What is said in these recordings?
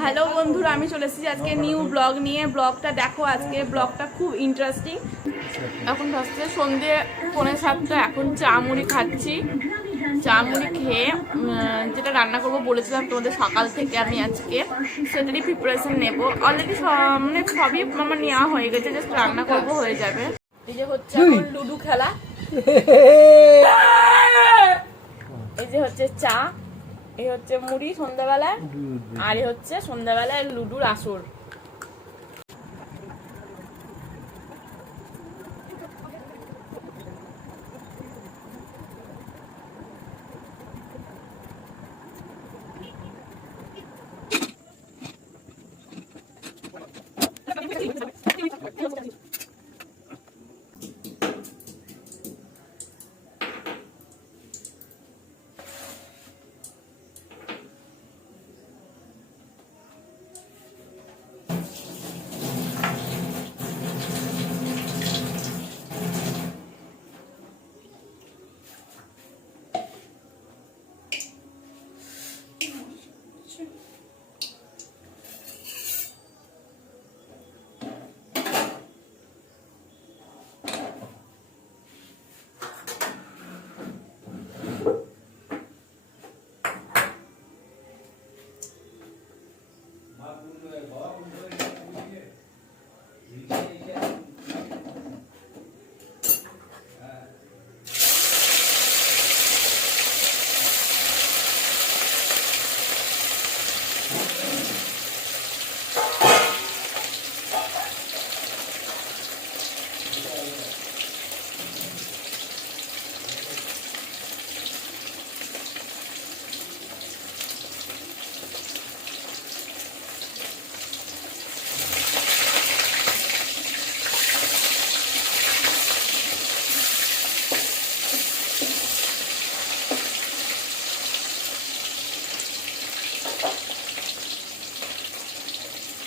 Hello বন্ধুরা, আমি চলে এসেছি আজকে নিউ ব্লগ নিয়ে। ব্লগটা দেখো, আজকে ব্লগটা খুব ইন্টারেস্টিং। এখন হচ্ছে সন্ধ্যে 6:45। এখন চা মুড়ি খাচ্ছি। চা মুড়ি খেয়ে যেটা রান্না করবো বলেছিলাম তোমাদের সকাল থেকে, আমি আজকে সেটারই প্রিপারেশন নেব। অলরেডি মানে সবই আমার নেওয়া হয়ে গেছে, জাস্ট রান্না করবো, হয়ে যাবে। এই যে হচ্ছে এখন লুডো খেলা, এই যে হচ্ছে চা, এই হচ্ছে মুড়ি সন্ধ্যাবেলায়, আর এই হচ্ছে সন্ধ্যাবেলায় লুডুর আসর।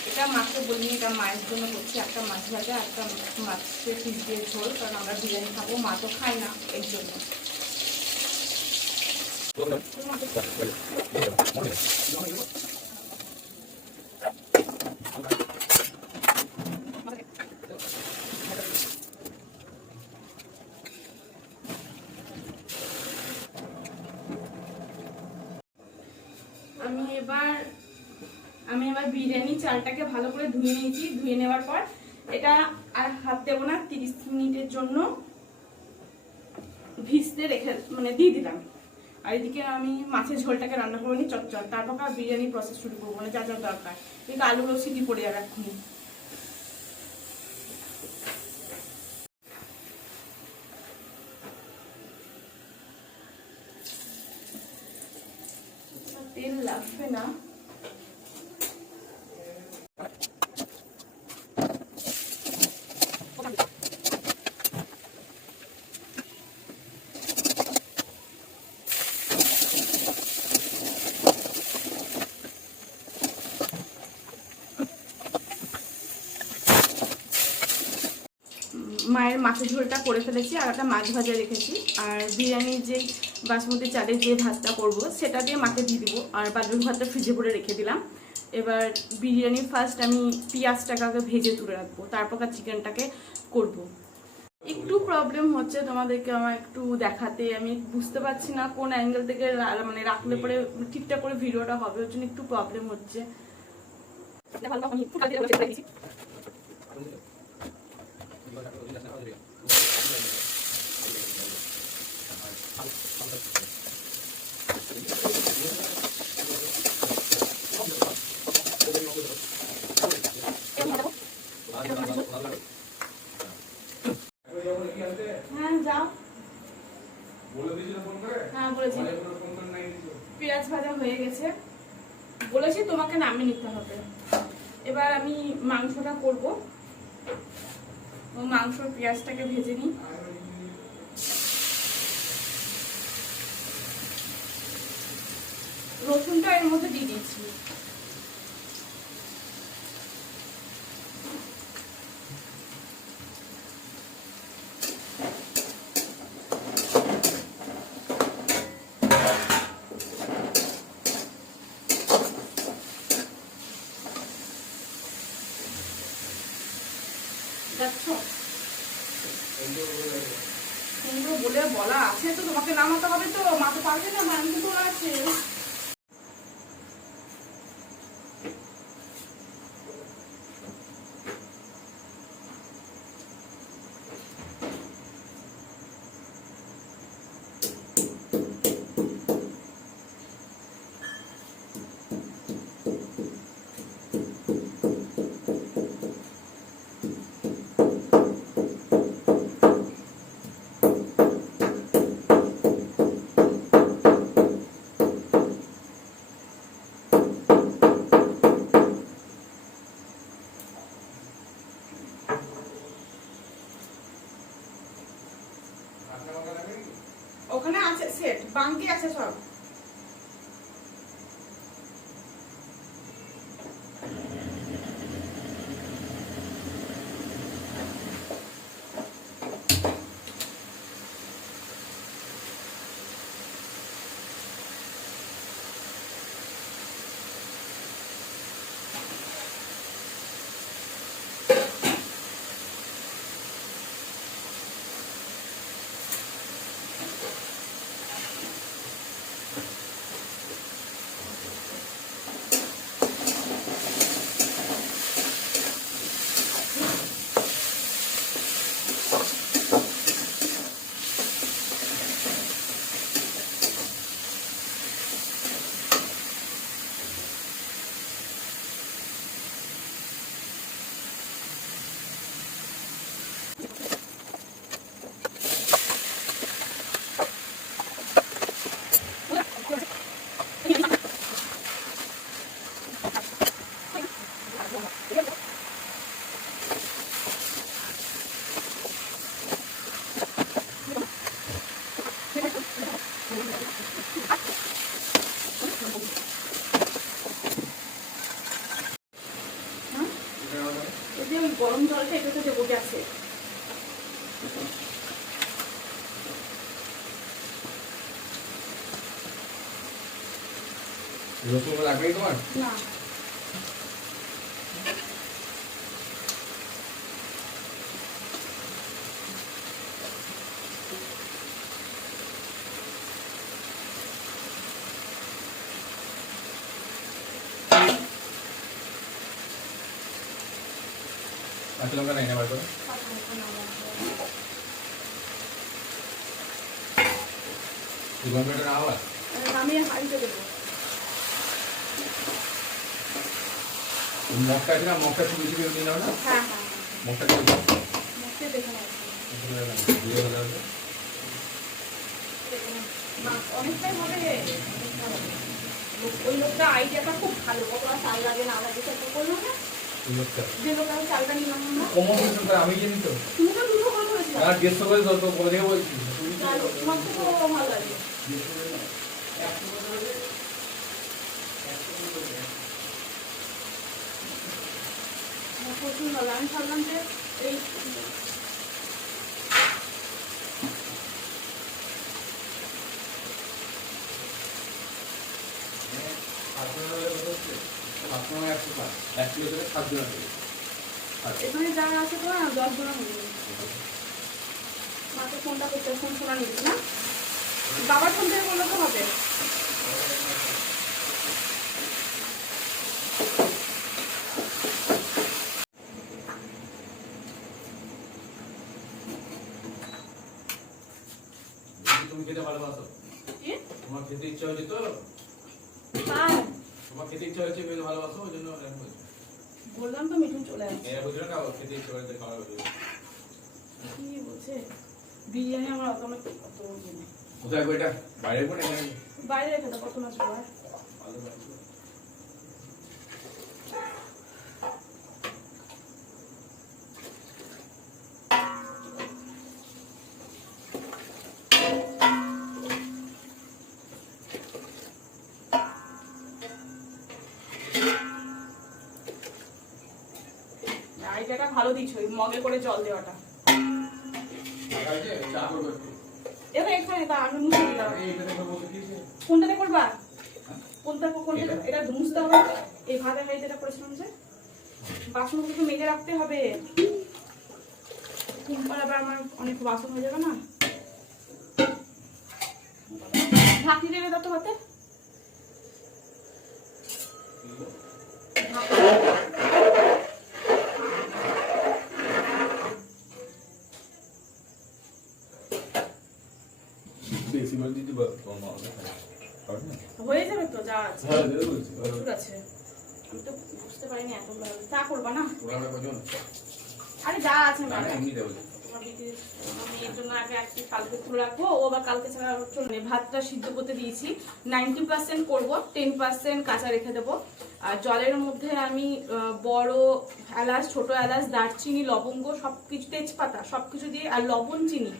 এটা মাছকে বলিনি, এটা মায়ের জন্য করছি। একটা মাছ ভাজা, একটা মাছের পিস দিয়ে ঝোল, কারণ আমরা বিরিয়ানি খাবো, মা তো খাই না, এর জন্য। আমি এবার বিরিয়ানি চালটাকে ভালো করে ধুয়ে নিয়েছি। ধুয়ে নেওয়ার পর এটা আর হাত দেবো না, 30 মিনিটের জন্য ভিজতে রেখে মানে দিয়ে দিলাম। আর এদিকে আমি মাছের ঝোলটাকে রান্না করে নিই চটচট, তারপর আর বিরিয়ানি প্রসেস শুরু করবো, মানে যা যা দরকার। কিন্তু আলুগুলো সিটি পড়ে যাবে এক্ষুনি। তেল লাগবে না। মায়ের মাছের ঝোলটা করে ফেলেছি, আর একটা মাছ ভাজা রেখেছি। আর বিরিয়ানির যে বাসমতি চালের যে ভাতটা করব সেটা দিয়ে মাকে দিয়ে দিব। আর বাদুর ভাতটা ফ্রিজে ভরে রেখে দিলাম। এবার বিরিয়ানি ফার্স্ট আমি পেঁয়াজটাকে আগে ভেজে তুলে রাখবো, তারপর চিকেনটাকে করব। একটু প্রবলেম হচ্ছে তোমাদেরকে আমার একটু দেখাতে, আমি বুঝতে পারছি না কোন অ্যাঙ্গেল থেকে মানে রাখলে পরে ঠিকঠাক করে ভিডিওটা হবে, ওর জন্য একটু প্রবলেম হচ্ছে। হ্যাঁ যাও, হ্যাঁ বলেছি। পেঁয়াজ ভাজা হয়ে গেছে, বলেছি তোমাকে নামিয়ে নিতে হবে। এবার আমি মাংসটা করবো, মাংসর পেঁয়াজটাকে ভেজে নিই। রসুনটা এর মধ্যে দিয়ে দিচ্ছি। যাচ্ছ সুন্দর বলে বলা আছে তো, তোমাকে নামাতে হবে তো, মা তো পারবে না, মান তো আছে। ওখানে আছে সেট, বাঙ্কি আছে সব। গরম জলটা এটাতে দেবো গ্যাসে। রসুন লাগবে তোমার? না কাঁচা লঙ্কা নাই না বার করে? গরমটা না আবার আমি হাঁড়িতে দেবো। মগটা আছে না, মগটা একটু বেশি বেশি নাও না। হ্যাঁ হ্যাঁ মগটা দিয়ে দাও। মুখে দেখে নাও। দিয়ে ভালো হবে। অনেকটাই হবে। ওই লোকটা আইডিয়াটা খুব ভালো, কতটা চাল লাগে না লাগে সেটা বললো না। যে লোক আমি চালটা নিলাম না, কমন বলছো আমি জানি তো। তুমি তো দুটো করে করেছিলে। আর 150 করে দাও তো, বলে বলছি তোমার তো ভালো লাগে। প্রচুর ভালো। আমি ভাবলাম যে এই এখানে যারা আছে তো 10 জন হবে। মাকে ফোনটা করতে, ফোন শোনা নিচ্ছে না, বাবার ফোন থেকে বললে তো হবে। তুমি খেতে ভালোবাসো? তোমার খেতে ইচ্ছা হচ্ছে তো? তোমার খেতে ইচ্ছা হচ্ছে, খেতে ভালোবাসো, ওই জন্য বললাম তো মিঠুন চলে আসছে। এরা বুঝলো না, খেতে ইচ্ছা করে খাওয়া হবে। কি বলছে বিরিয়ানি আমার অত কোথায় বইটা? বাইরে কোন? বাইরে রেখে দাও, কত মাছ আর আইডিয়াটা ভালো দিচ্ছ, ওই মগে করে জল দেওয়াটা। এবার এখানে তা আমি মুছে দিলাম। কোনটাতে করবা? কোনটা এটা মুছতে হবে। এই ভাতের হাঁড়ি যেটা করেছিলাম যে বাসনগুলোকে মেজে রাখতে হবে। টুম্পার আবার আমার অনেক বাসন হয়ে যাবে না। ঢাকি রেখে দাও তো হাতে। বেশি বল দিতে পারো হয়ে যাবে তো যা আছে। হ্যাঁ দেবো বলছি ঠিক আছে, আমি তো বুঝতে পারিনি এত ভালো চা করবা না। ওরা কজন আরে যা আছে না মানে এমনি দেবো আমি এর জন্য আগে একটু কালকে তুলে রাখবো, ও আবার কালকে ছাড়া চলবে। ভাতটা সিদ্ধ করতে দিয়েছি, 90% করবো, 10% কাঁচা রেখে দেবো। আর জলের মধ্যে আমি বড় এলাচ, ছোট এলাচ, দারচিনি, লবঙ্গ সবকিছু, তেজপাতা সবকিছু দিয়ে আর লবণ, চিনি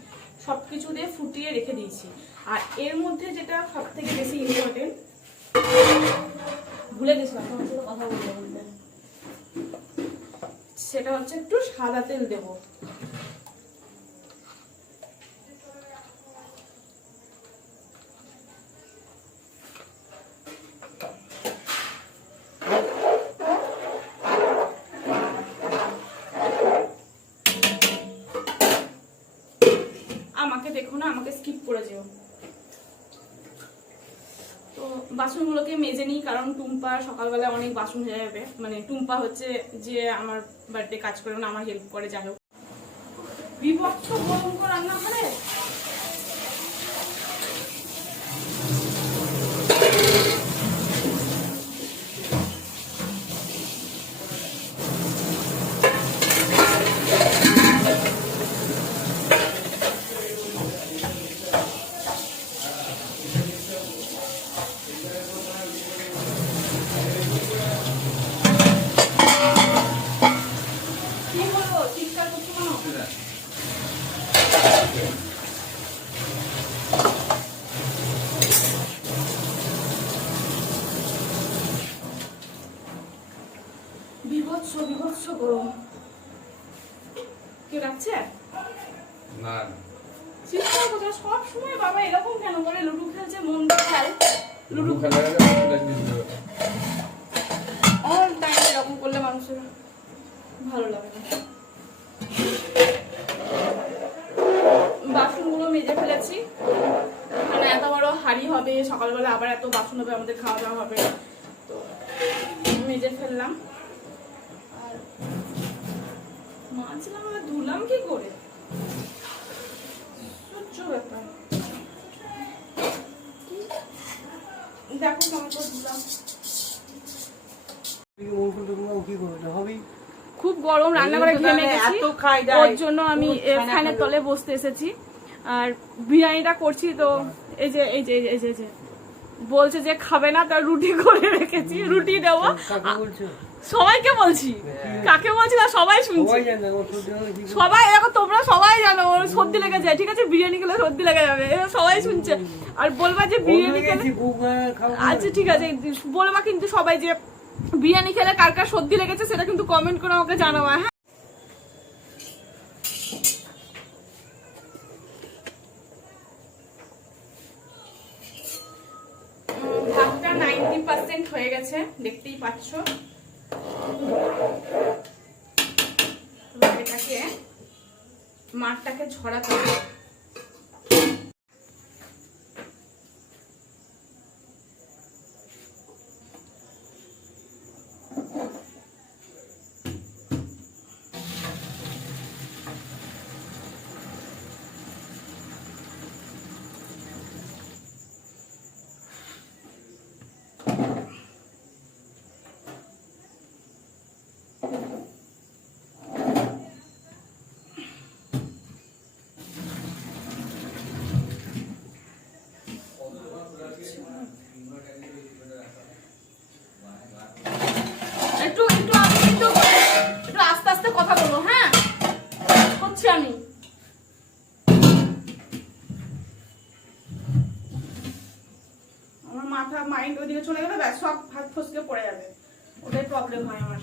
সবকিছু দিয়ে ফুটিয়ে রেখে দিয়েছি। আর এর মধ্যে যেটা সব থেকে বেশি ইম্পর্টেন্ট, ভুলে গেছিলাম তোমার সাথে কথা বলতে, সেটা হচ্ছে একটু সাদা তেল দেবো। আমাকে দেখো না, আমাকে স্কিপ করে যেও। তো বাসনগুলোকে মেজে নিই, কারণ টুম্পা সকালবেলা অনেক বাসন হয়ে যাবে। মানে টুম্পা হচ্ছে যে আমার বাড়িতে কাজ করে না, আমার হেল্প করে, যাই হোক। বিভক্ত গরম করে রান্না করে কি বলবো, চিৎকার করছো কেন? বিভৎস বিভৎস গরম। কেউ রাখছে না চিৎকার করছে সব সময়। বাবা এরকম কেন করে? লুডু খেলছে, মন দিয়ে খেল। লুডু খেলা অল টাইম এরকম করলে মানুষের ভালো লাগে না। বাসনগুলো মেজে ফেলেছি, মানে এত বড় হাঁড়ি হবে, সকালবেলা আবার এত বাসন হবে, আমাদের খাওয়া দাওয়া হবে, তো মেজে ফেললাম। আর মাছলাম, আবার ধুলাম কি করে? সহ্য ব্যাপার। দেখো কেমন করে ধুলাম। খুব গরম, রান্না করে ঘেমে গেছি, ওর জন্য আমি ফ্যানের তলে বসতে এসেছি। আর বিরিয়ানিটা করছি, তো এই যে এই যে এই যে এই যে বলছে যে খাবে না, তার রুটি করে রেখেছি, রুটি দেবো। সবাইকে বলছি, কাকে বলছি না সবাই শুনছে, সবাই দেখো, তোমরা সবাই জানো ওর সর্দি লেগে যায়, ঠিক আছে? বিরিয়ানি খেলে সর্দি লেগে যাবে, সবাই শুনছে। আর বলবা যে বিরিয়ানি খেলে, আচ্ছা ঠিক আছে বলবা, কিন্তু সবাই যে বিরিয়ানি খেলে কার কার সর্দি লেগেছে সেটা কিন্তু কমেন্ট করে আমাকে জানাবা, হ্যাঁ? ভাতটা 90% হয়ে গেছে, দেখতেই পাচ্ছ। এটাকে মাঠটাকে ঝরাতে হবে। কথা বলো, হ্যাঁ? হচ্ছে আমি আমার মাথা মাইন্ড ওইদিকে চলে গেলে ব্যাস সব হাত ফসকে পড়ে যাবে, ওটাই প্রবলেম হয় আমার।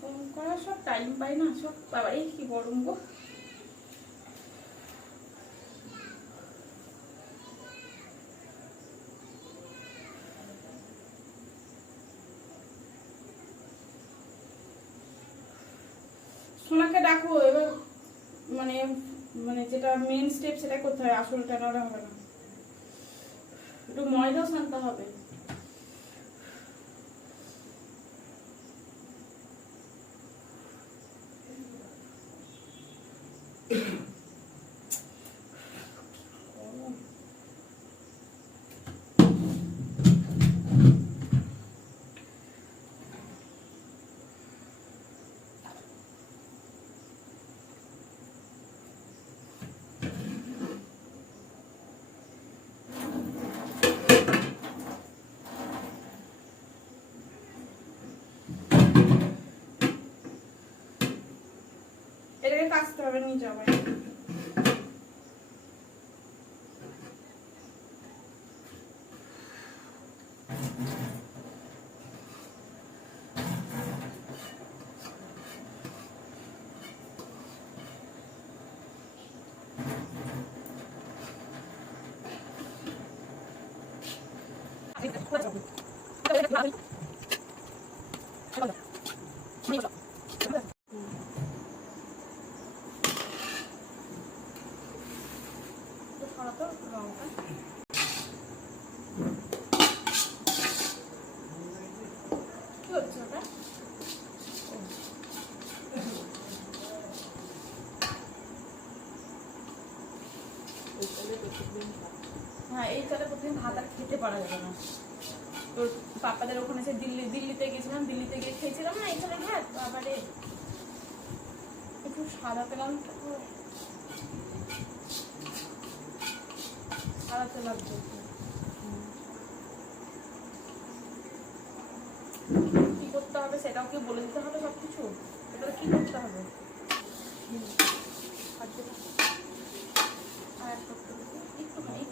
ফোন করার সব টাইম পাই না, সব বাবা এই কি গরম গো। সোনাকে ডাকো এবার, মানে মানে যেটা মেন স্টেপ সেটা করতে হয়, আসলটা না হবে না। একটু ময়দাও শান্ত হবে। এটাকে কাচতে হবে নিচে আবার। কি হচ্ছে ওটা? হ্যাঁ, এই চালে প্রতিদিন ভাত আর খেতে পারা যাবে না। তোর পাপাদের ওখানে সে দিল্লিতে গেছিলাম, দিল্লিতে গিয়ে খেয়েছিলাম না এই চালে ভাত, বাবারে একটু সাদা পেলাম, সাদাতে লাগবে। কি করতে হবে সেটাও কি বলে দিতে হবে সবকিছু? এটা কি করতে হবে? আর একটুখানি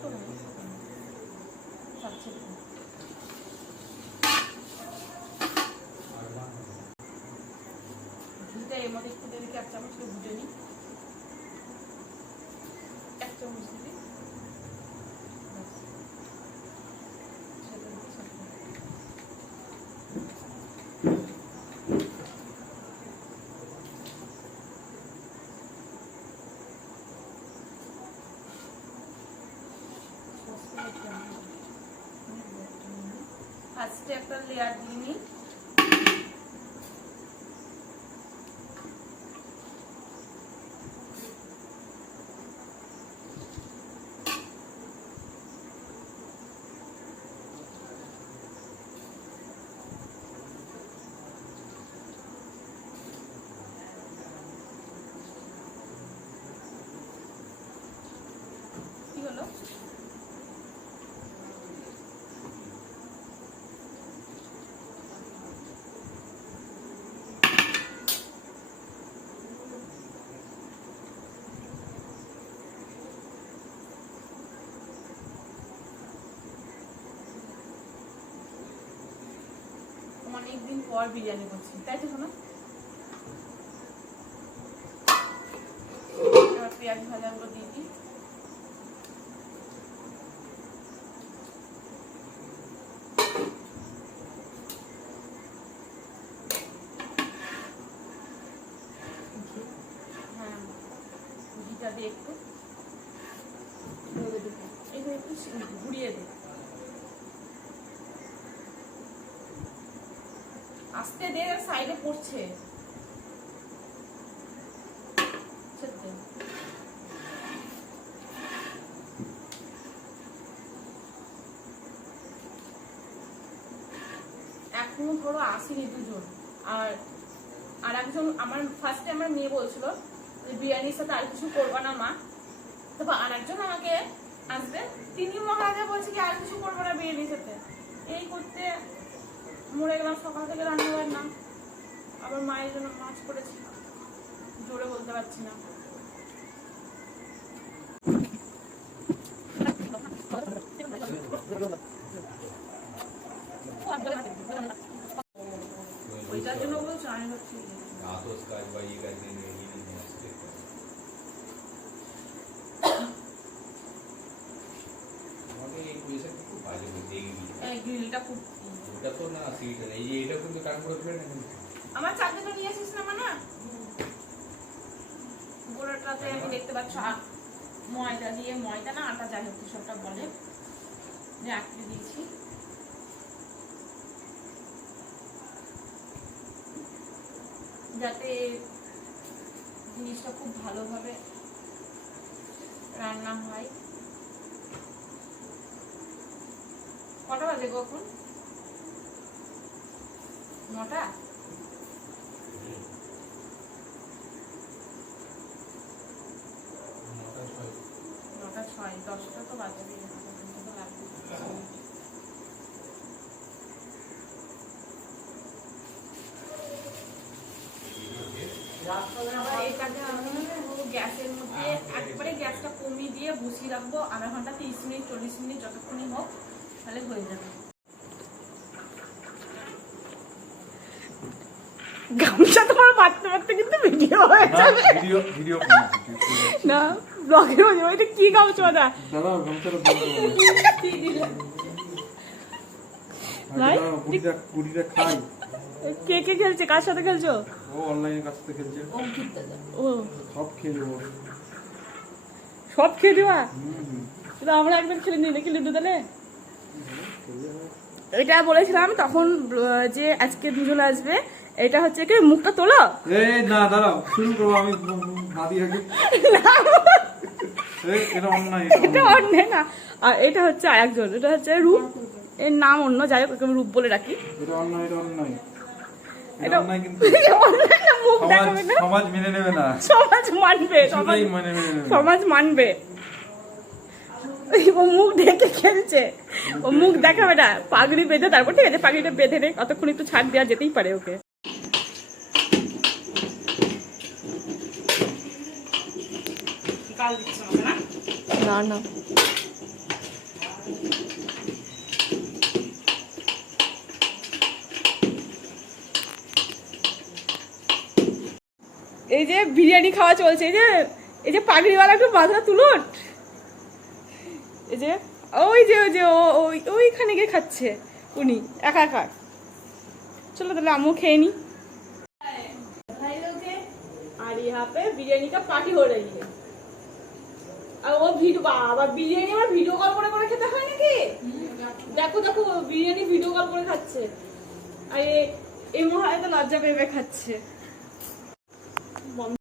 ঘিটা এর মধ্যে একটু দিলে 1 চামচ ভুজে নিই, 1 চামচ দিবি। ফার্স্টে একটা লেয়ার দিয়ে নিই, কি হলো? অনেকদিন পর বিরিয়ানি করছি, তাই তো শোনো? এবার পেঁয়াজ ভাজাগুলো দিয়ে দিই। হ্যাঁ, ঘিটা দিয়ে একটু একটু ঘুরিয়ে দিই, আস্তে দে, সাইডে পড়ছে। এখনো ধরো আসেনি দুজন, আর একজন আমার ফার্স্টে আমার মেয়ে বলছিল যে বিরিয়ানির সাথে আর কিছু করবা না মা, তবে আর একজন আমাকে আসবে, তিনি মহারাজা বলছে কি আর কিছু করবো না বিরিয়ানির সাথে। এই করতে মরে গেলাম, সকাল থেকে রান্না বান্না, আবার মায়ের জন্য মাছ করেছি, জোরে বলতে পারছি না। ওইটার জন্য বলছো, আমি ভাবছি আমার চাকরিটা নিয়ে আসিস না, মানা আটাটাতে আমি দেখতে পাচ্ছ ময়দা দিয়ে, ময়দা না আটা যাই হোক সবটা বলে, যে আটকে দিয়েছি। যাতে জিনিসটা খুব ভালোভাবে রান্না হয়। কটা বাজে কখন? 9টা। 9টা 6, 10টা তো বাজবে, গ্যাসের মধ্যে একবারে গ্যাসটা কমিয়ে দিয়ে বসিয়ে রাখবো 1/2 ঘন্টা, 30 মিনিট 40 মিনিট যতক্ষণই হোক, তাহলে হয়ে যাবে। গামছা তোমার বাড়তে বাড়তে কিন্তু ভিডিও হয়ে যাবে। ভিডিও না ব্লগের মধ্যে ওইটা কি গামছা বাদা? দাদা গামছাটা বন্ধ করো। কি দিলে? গুড়িটা খাই। কে কে খেলছে? কার সাথে খেলছো? ও অনলাইনে কাছ থেকে খেলছে। ও সব খেয়ে দেবো। সব খেয়ে দেওয়া? কিন্তু আমরা একবার খেলে নিই নাকি লুডো তাহলে? এটা বলেছিলাম তখন যে আজকে দুজন আসবে। এটা হচ্ছে কি, মুখটা তোলো। এই না দাঁড়াও, শুরু করবো আমি মাদি আগে। এটা অন্যায়, এটা অন্যায় না। আর এটা হচ্ছে আরেকজন, এটা হচ্ছে রূপ, এর নাম অন্য, যাই হোক রূপ বলে রাখি। এটা অন্যায়, এটা অন্যায়। এটা অন্যায় কিন্তু অন্যায় না, মুখ দেখাবে না। সমাজ মেনে নেবে না। সমাজ মানবে, সবাই মেনে নেবে। সমাজ মানবে। ও মুখ ঢেকে খেলছে, ও মুখ দেখাবে না। পাগড়ি বেঁধে তারপর, ঠিক আছে পাগড়িটা বেঁধে নে, কতক্ষণ একটু ছাড় দেওয়া যেতেই পারে ওকে। না না এই যে বিরিয়ানি খাওয়া চলছে, এই যে পাগড়িওয়ালা একটু মাথা তুলুন। এই যে ওইখানে গিয়ে খাচ্ছে উনি একা একা। चलो তাহলে আমিও খেয়ে নি। আর यहाँ पे बिरयानी का पार्टी हो रही है। আর ও ভিডিও, বাবা বিরিয়ানি আমার ভিডিও কল করে করে খেতে হয় নাকি? দেখো দেখো বিরিয়ানি ভিডিও কল করে খাচ্ছে। আর এই মহারাজ তো লজ্জা পেয়ে খাচ্ছে।